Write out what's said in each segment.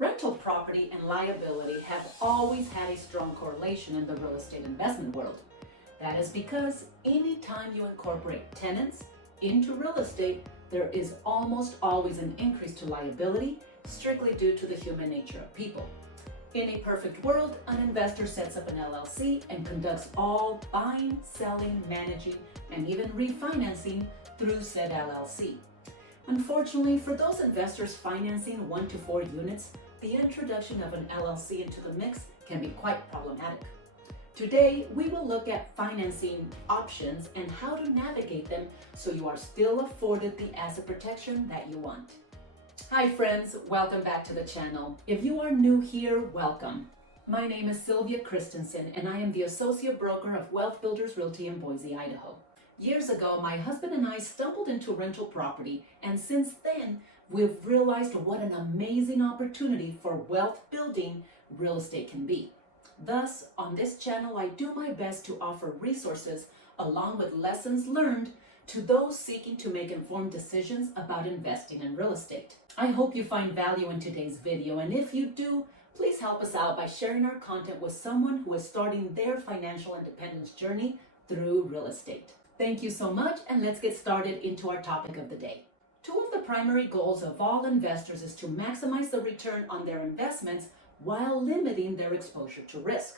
Rental property and liability have always had a strong correlation in the real estate investment world. That is because anytime you incorporate tenants into real estate, there is almost always an increase to liability strictly due to the human nature of people. In a perfect world, an investor sets up an LLC and conducts all buying, selling, managing, and even refinancing through said LLC. Unfortunately, for those investors financing 1 to 4 units, the introduction of an LLC into the mix can be quite problematic. Today, we will look at financing options and how to navigate them so you are still afforded the asset protection that you want. Hi friends, welcome back to the channel. If you are new here, welcome. My name is Sylvia Christensen and I am the Associate Broker of Wealth Builders Realty in Boise, Idaho. Years ago, my husband and I stumbled into rental property, and since then, we've realized what an amazing opportunity for wealth building real estate can be. Thus, on this channel, I do my best to offer resources along with lessons learned to those seeking to make informed decisions about investing in real estate. I hope you find value in today's video, and if you do, please help us out by sharing our content with someone who is starting their financial independence journey through real estate. Thank you so much, and let's get started into our topic of the day. Two of the primary goals of all investors is to maximize the return on their investments while limiting their exposure to risk.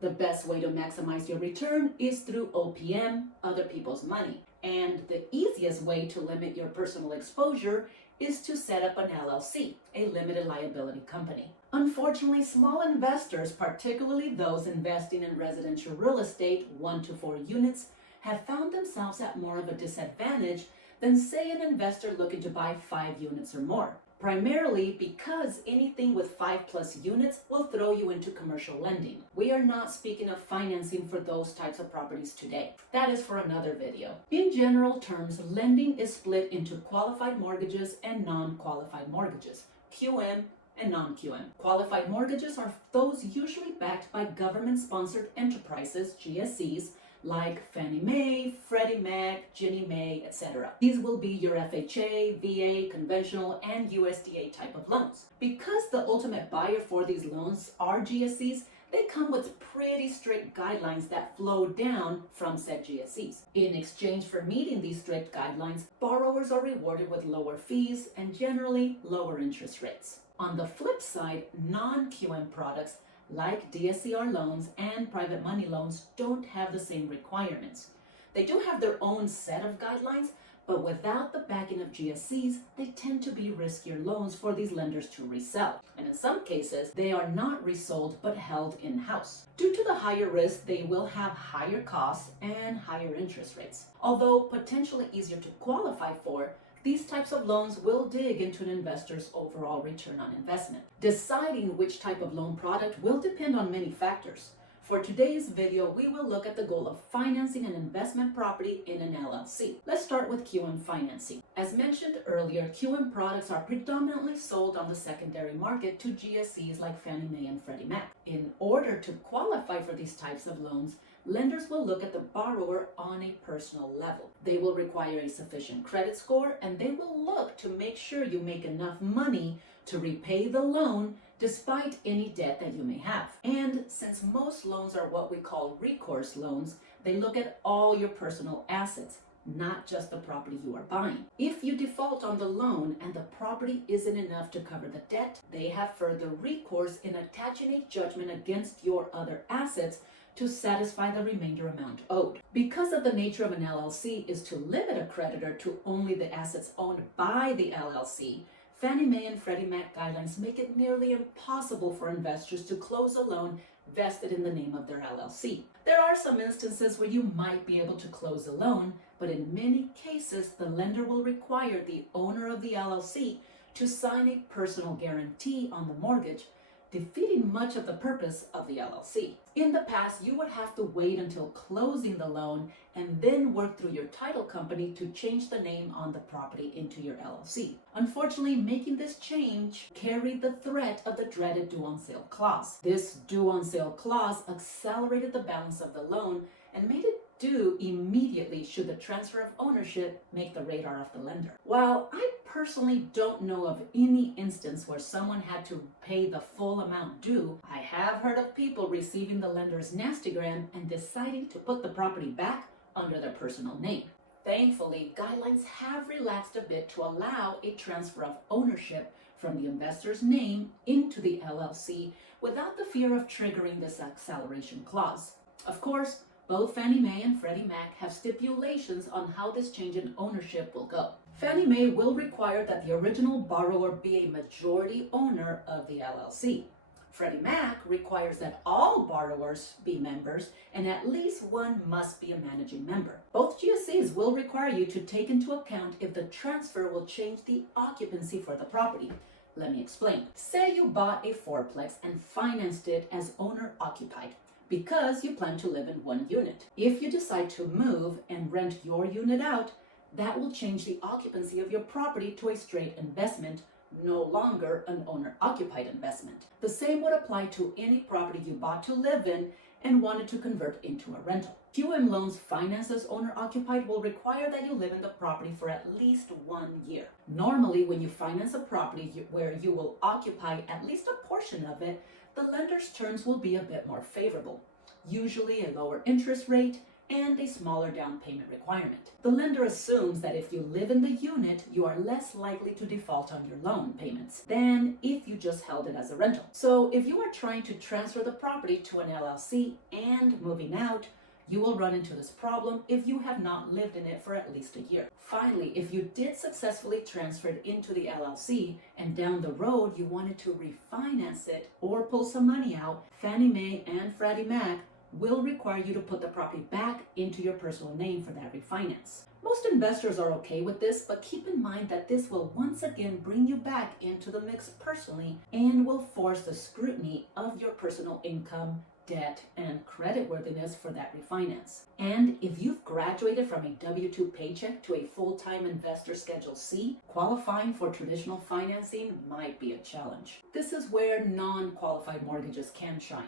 The best way to maximize your return is through OPM, other people's money. And the easiest way to limit your personal exposure is to set up an LLC, a limited liability company. Unfortunately, small investors, particularly those investing in residential real estate 1 to 4 units, have found themselves at more of a disadvantage than, say, an investor looking to buy 5 units or more. Primarily because anything with 5+ units will throw you into commercial lending. We are not speaking of financing for those types of properties today. That is for another video. In general terms, lending is split into qualified mortgages and non-qualified mortgages, QM and non-QM. Qualified mortgages are those usually backed by government-sponsored enterprises, GSEs, like Fannie Mae, Freddie Mac, Ginnie Mae, etc. These will be your FHA, VA, conventional, and USDA type of loans. Because the ultimate buyer for these loans are GSEs, they come with pretty strict guidelines that flow down from said GSEs. In exchange for meeting these strict guidelines, borrowers are rewarded with lower fees and generally lower interest rates. On the flip side, non-QM products like DSCR loans and private money loans don't have the same requirements. They do have their own set of guidelines, but without the backing of GSEs, they tend to be riskier loans for these lenders to resell. And in some cases, they are not resold but held in-house. Due to the higher risk, they will have higher costs and higher interest rates. Although potentially easier to qualify for, these types of loans will dig into an investor's overall return on investment. Deciding which type of loan product will depend on many factors. For today's video, we will look at the goal of financing an investment property in an LLC. Let's start with QM financing. As mentioned earlier, QM products are predominantly sold on the secondary market to GSEs like Fannie Mae and Freddie Mac. In order to qualify for these types of loans, lenders will look at the borrower on a personal level. They will require a sufficient credit score, and they will look to make sure you make enough money to repay the loan despite any debt that you may have. And since most loans are what we call recourse loans, they look at all your personal assets, not just the property you are buying. If you default on the loan and the property isn't enough to cover the debt, they have further recourse in attaching a judgment against your other assets to satisfy the remainder amount owed. Because of the nature of an LLC is to limit a creditor to only the assets owned by the LLC, Fannie Mae and Freddie Mac guidelines make it nearly impossible for investors to close a loan vested in the name of their LLC. There are some instances where you might be able to close a loan, but in many cases, the lender will require the owner of the LLC to sign a personal guarantee on the mortgage, defeating much of the purpose of the LLC. In the past, you would have to wait until closing the loan and then work through your title company to change the name on the property into your LLC. Unfortunately, making this change carried the threat of the dreaded due on sale clause. This due on sale clause accelerated the balance of the loan and made it do immediately should the transfer of ownership make the radar of the lender. While I personally don't know of any instance where someone had to pay the full amount due, I have heard of people receiving the lender's nastygram and deciding to put the property back under their personal name. Thankfully, guidelines have relaxed a bit to allow a transfer of ownership from the investor's name into the LLC without the fear of triggering this acceleration clause. Of course, both Fannie Mae and Freddie Mac have stipulations on how this change in ownership will go. Fannie Mae will require that the original borrower be a majority owner of the LLC. Freddie Mac requires that all borrowers be members and at least one must be a managing member. Both GSEs will require you to take into account if the transfer will change the occupancy for the property. Let me explain. Say you bought a fourplex and financed it as owner-occupied because you plan to live in one unit. If you decide to move and rent your unit out, that will change the occupancy of your property to a straight investment, no longer an owner-occupied investment. The same would apply to any property you bought to live in and wanted to convert into a rental. QM loans financed as owner-occupied will require that you live in the property for at least 1 year. Normally, when you finance a property where you will occupy at least a portion of it, the lender's terms will be a bit more favorable, usually a lower interest rate and a smaller down payment requirement. The lender assumes that if you live in the unit, you are less likely to default on your loan payments than if you just held it as a rental. So if you are trying to transfer the property to an LLC and moving out, you will run into this problem if you have not lived in it for at least a year. Finally, if you did successfully transfer it into the LLC and down the road you wanted to refinance it or pull some money out, Fannie Mae and Freddie Mac will require you to put the property back into your personal name for that refinance. Most investors are okay with this, but keep in mind that this will once again bring you back into the mix personally and will force the scrutiny of your personal income, debt, and creditworthiness for that refinance. And if you've graduated from a W-2 paycheck to a full-time investor Schedule C, qualifying for traditional financing might be a challenge. This is where non-qualified mortgages can shine.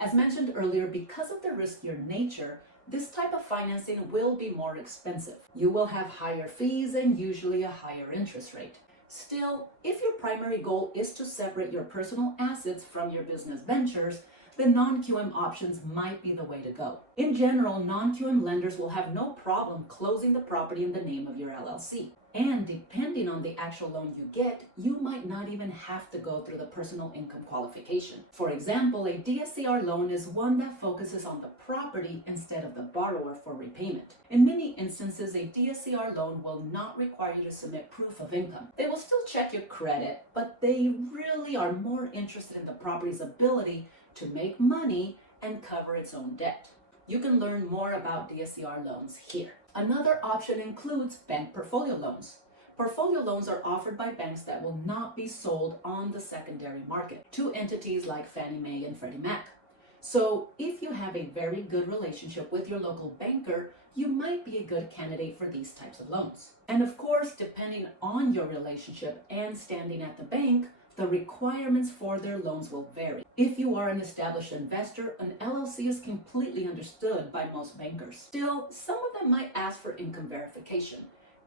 As mentioned earlier, because of the riskier nature, this type of financing will be more expensive. You will have higher fees and usually a higher interest rate. Still, if your primary goal is to separate your personal assets from your business ventures, the non-QM options might be the way to go. In general, non-QM lenders will have no problem closing the property in the name of your LLC. And depending on the actual loan you get, you might not even have to go through the personal income qualification. For example, a DSCR loan is one that focuses on the property instead of the borrower for repayment. In many instances, a DSCR loan will not require you to submit proof of income. They will still check your credit, but they really are more interested in the property's ability to make money and cover its own debt. You can learn more about DSCR loans here. Another option includes bank portfolio loans. Portfolio loans are offered by banks that will not be sold on the secondary market to entities like Fannie Mae and Freddie Mac. So if you have a very good relationship with your local banker, you might be a good candidate for these types of loans. And of course, depending on your relationship and standing at the bank, the requirements for their loans will vary. If you are an established investor, an LLC is completely understood by most bankers. Still, some of them might ask for income verification.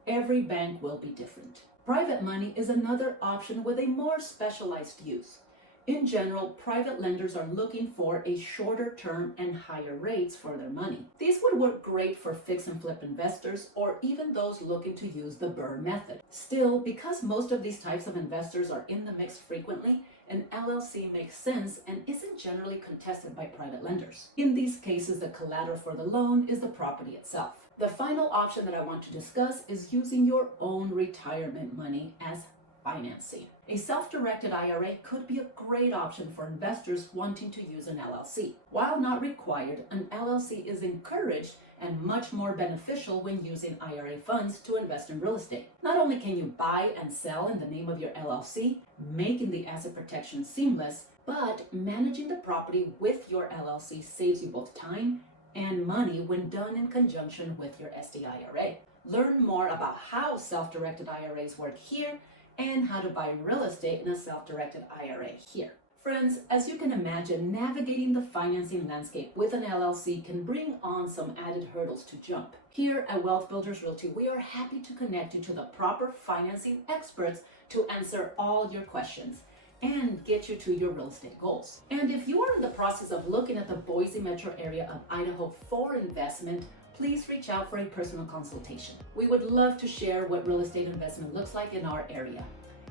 Every bank will be different. Private money is another option with a more specialized use. In general, private lenders are looking for a shorter term and higher rates for their money. These would work great for fix and flip investors or even those looking to use the BRRRR method. Still, because most of these types of investors are in the mix frequently, an LLC makes sense and isn't generally contested by private lenders. In these cases, the collateral for the loan is the property itself. The final option that I want to discuss is using your own retirement money as financing. A self-directed IRA could be a great option for investors wanting to use an LLC. While not required, an LLC is encouraged and much more beneficial when using IRA funds to invest in real estate. Not only can you buy and sell in the name of your LLC, making the asset protection seamless, but managing the property with your LLC saves you both time and money when done in conjunction with your SDIRA. Learn more about how self-directed IRAs work here and how to buy real estate in a self-directed IRA here. Friends, as you can imagine, navigating the financing landscape with an LLC can bring on some added hurdles to jump. Here at Wealth Builders Realty, we are happy to connect you to the proper financing experts to answer all your questions and get you to your real estate goals. And if you are in the process of looking at the Boise metro area of Idaho for investment, please reach out for a personal consultation. We would love to share what real estate investment looks like in our area.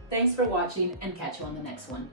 Thanks for watching, and catch you on the next one.